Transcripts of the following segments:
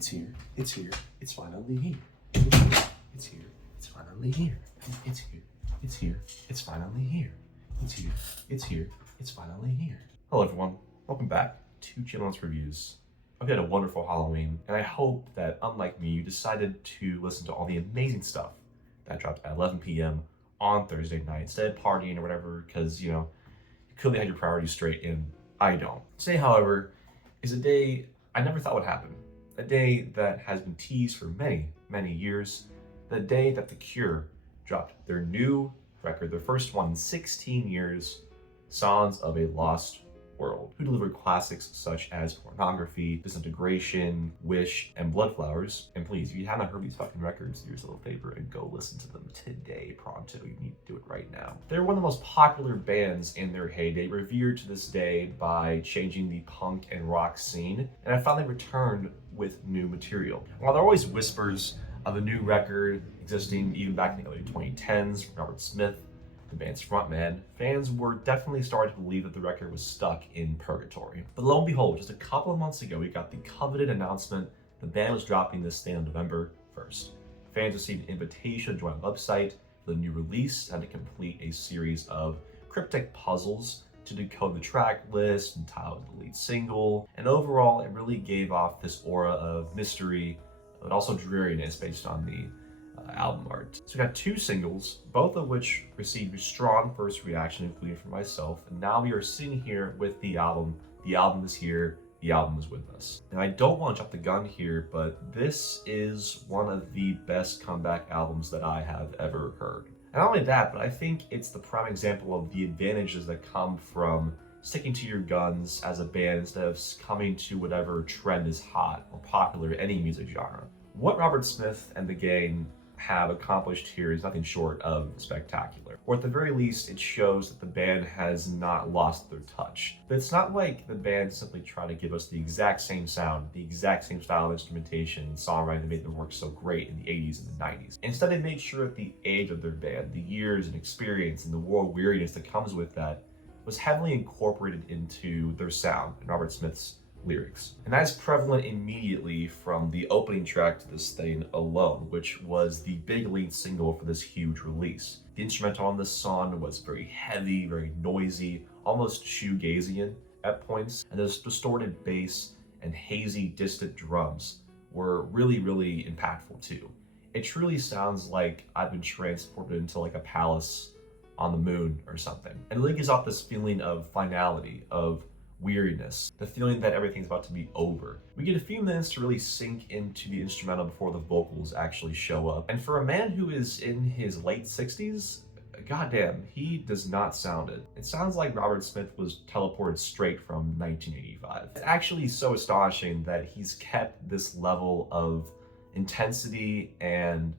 It's here. It's here. It's finally here. It's here. It's here. It's finally here. It's here. It's here. It's finally here. It's here. It's here. It's finally here. Hello, everyone. Welcome back to Jlunce Reviews. I've had a wonderful Halloween, and I hope that, unlike me, you decided to listen to all the amazing stuff that dropped at 11 p.m. on Thursday night instead of partying or whatever, because, you clearly had your priorities straight, and I don't. Today, however, is a day I never thought would happen. A day that has been teased for many, many years. The day that The Cure dropped their new record, their first one in 16 years, Songs of a Lost World, who delivered classics such as Pornography, Disintegration, Wish, and Bloodflowers. And please, if you haven't heard these fucking records, do yourself a favor and go listen to them today, pronto. You need to do it right now. They're one of the most popular bands in their heyday, revered to this day by changing the punk and rock scene, and have finally returned with new material. While there are always whispers of a new record existing even back in the early 2010s from Robert Smith, the band's frontman, fans were definitely starting to believe that the record was stuck in purgatory. But lo and behold, just a couple of months ago, we got the coveted announcement the band was dropping this thing on November 1st. Fans received an invitation to join a website for the new release and to complete a series of cryptic puzzles to decode the track list and title the lead single. And overall, it really gave off this aura of mystery, but also dreariness based on the album art. So we got two singles, both of which received strong first reaction, including for myself. And now we are sitting here with the album. The album is here. The album is with us. And I don't want to jump the gun here, but this is one of the best comeback albums that I have ever heard. And not only that, but I think it's the prime example of the advantages that come from sticking to your guns as a band instead of coming to whatever trend is hot or popular in any music genre. What Robert Smith and the gang have accomplished here is nothing short of spectacular. Or at the very least, it shows that the band has not lost their touch. But it's not like the band simply try to give us the exact same sound, the exact same style of instrumentation and songwriting that made them work so great in the 80s and the 90s. Instead, they made sure that the age of their band, the years and experience and the world weariness that comes with that was heavily incorporated into their sound and Robert Smith's lyrics. And that is prevalent immediately from the opening track to this thing alone, which was the big lead single for this huge release. The instrumental on this song was very heavy, very noisy, almost shoegazian at points, and this distorted bass and hazy, distant drums were really, really impactful too. It truly sounds like I've been transported into like a palace on the moon or something. And it really gives off this feeling of finality, of weariness, the feeling that everything's about to be over. We get a few minutes to really sink into the instrumental before the vocals actually show up. And for a man who is in his late 60s, goddamn, he does not sound it. It sounds like Robert Smith was teleported straight from 1985. It's actually so astonishing that he's kept this level of intensity and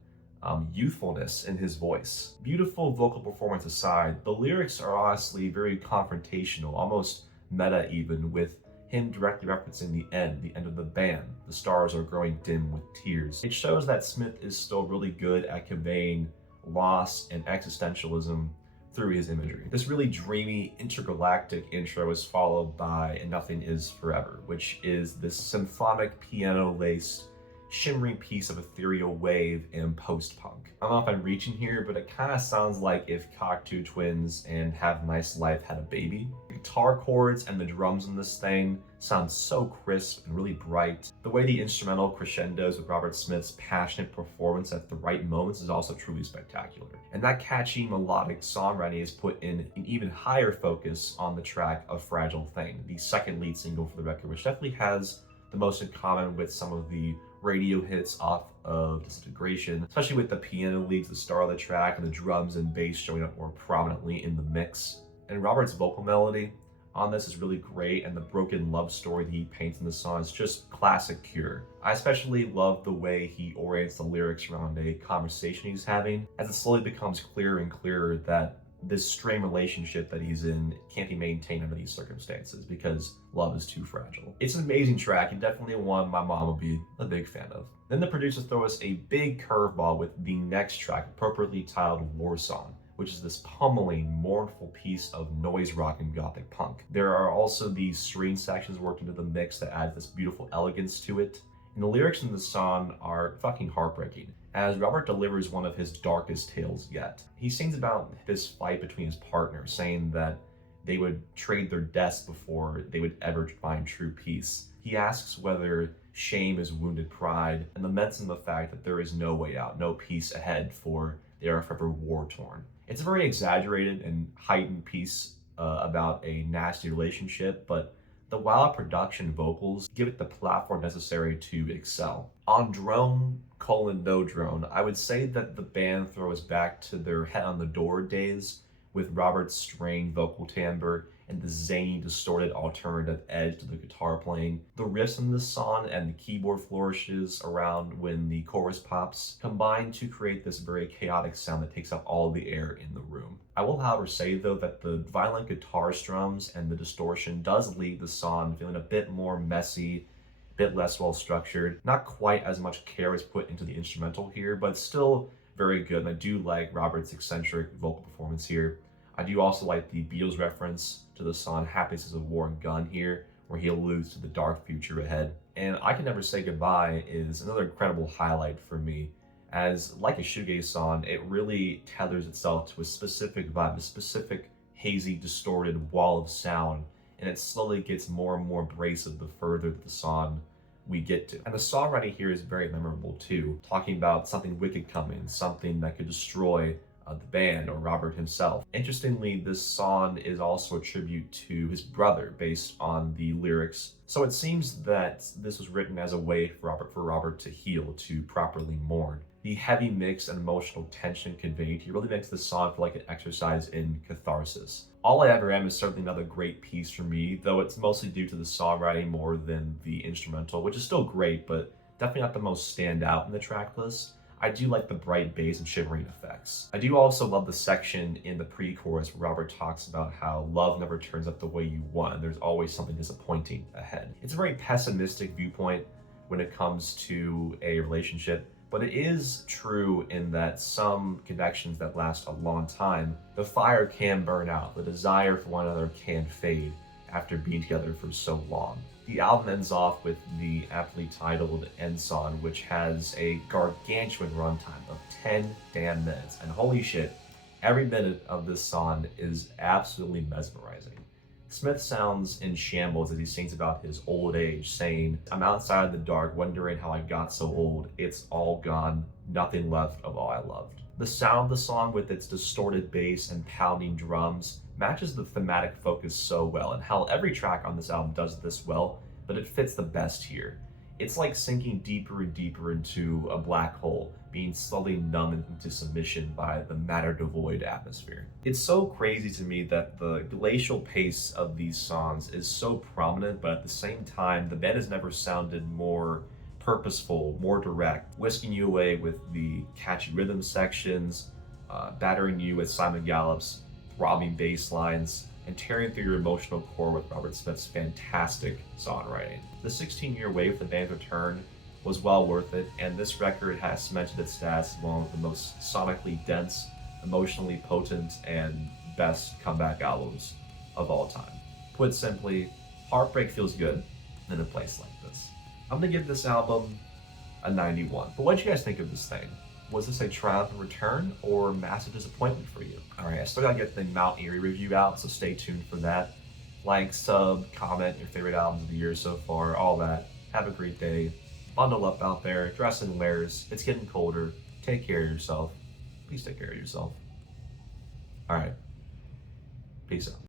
youthfulness in his voice. Beautiful vocal performance aside, the lyrics are honestly very confrontational, almost meta even, with him directly referencing the end of the band. The stars are growing dim with tears. It shows that Smith is still really good at conveying loss and existentialism through his imagery. This really dreamy intergalactic intro is followed by And Nothing Is Forever, which is this symphonic piano-laced shimmering piece of ethereal wave and post-punk. I don't know if I'm reaching here, but it kind of sounds like if Cocteau Twins and Have a Nice Life had a baby. The guitar chords and the drums in this thing sound so crisp and really bright. The way the instrumental crescendos with Robert Smith's passionate performance at the right moments is also truly spectacular. And that catchy melodic songwriting is put in an even higher focus on the track A Fragile Thing, the second lead single for the record, which definitely has the most in common with some of the radio hits off of Disintegration, especially with the piano leads, the star of the track, and the drums and bass showing up more prominently in the mix. And Robert's vocal melody on this is really great, and the broken love story that he paints in the song is just classic Cure. I especially love the way he orients the lyrics around a conversation he's having, as it slowly becomes clearer and clearer that this strained relationship that he's in can't be maintained under these circumstances because love is too fragile. It's an amazing track and definitely one my mom would be a big fan of. Then the producers throw us a big curveball with the next track, appropriately titled War Song, which is this pummeling, mournful piece of noise rock and gothic punk. There are also these string sections worked into the mix that add this beautiful elegance to it. And the lyrics in this song are fucking heartbreaking, as Robert delivers one of his darkest tales yet. He sings about this fight between his partners, saying that they would trade their deaths before they would ever find true peace. He asks whether shame is wounded pride, and laments on the fact that there is no way out, no peace ahead, for they are forever war-torn. It's a very exaggerated and heightened piece about a nasty relationship, but the wild production vocals give it the platform necessary to excel. On drone, no drone, I would say that the band throws back to their head on the door days, with Robert's strained vocal timbre and the zany, distorted alternative edge to the guitar playing. The riffs in this song and the keyboard flourishes around when the chorus pops combine to create this very chaotic sound that takes up all the air in the room. I will, however, say though that the violent guitar strums and the distortion does leave the song feeling a bit more messy, a bit less well structured. Not quite as much care is put into the instrumental here, but still very good. And I do like Robert's eccentric vocal performance here. I do also like the Beatles reference to the song Happiness is a War and Gun here, where he alludes to the dark future ahead. And I Can Never Say Goodbye is another incredible highlight for me, as like a shoegaze song, it really tethers itself to a specific vibe, a specific hazy, distorted wall of sound, and it slowly gets more and more abrasive the further that the song we get to. And the songwriting here is very memorable too, talking about something wicked coming, something that could destroy the band or Robert himself. Interestingly, this song is also a tribute to his brother based on the lyrics. So it seems that this was written as a way for Robert to heal, to properly mourn. The heavy mix and emotional tension conveyed here really makes this song feel like an exercise in catharsis. All I Ever Am is certainly another great piece for me, though it's mostly due to the songwriting more than the instrumental, which is still great, but definitely not the most standout in the track list. I do like the bright bass and shimmering effects. I do also love the section in the pre-chorus where Robert talks about how love never turns out the way you want, and there's always something disappointing ahead. It's a very pessimistic viewpoint when it comes to a relationship, but it is true in that some connections that last a long time, the fire can burn out, the desire for one another can fade after being together for so long. The album ends off with the aptly titled end song, which has a gargantuan runtime of 10 damn minutes. And holy shit, every minute of this song is absolutely mesmerizing. Smith sounds in shambles as he sings about his old age, saying, "I'm outside in the dark, wondering how I got so old. It's all gone, nothing left of all I loved." The sound of the song, with its distorted bass and pounding drums, matches the thematic focus so well, and hell, every track on this album does this well, but it fits the best here. It's like sinking deeper and deeper into a black hole, being slowly numbed into submission by the matter-devoid atmosphere. It's so crazy to me that the glacial pace of these songs is so prominent, but at the same time, the band has never sounded more purposeful, more direct, whisking you away with the catchy rhythm sections, battering you with Simon Gallup's throbbing bass lines, and tearing through your emotional core with Robert Smith's fantastic songwriting. The 16-year wait for the band's return was well worth it, and this record has cemented its status as one of the most sonically dense, emotionally potent, and best comeback albums of all time. Put simply, heartbreak feels good in a place like this. I'm gonna give this album a 91. But what did you guys think of this thing? Was this a triumphant return or massive disappointment for you? Alright, I still gotta get the Mount Erie review out, so stay tuned for that. Like, sub, comment your favorite albums of the year so far, all that. Have a great day. Bundle up out there, dress in layers. It's getting colder. Take care of yourself. Please take care of yourself. Alright. Peace out.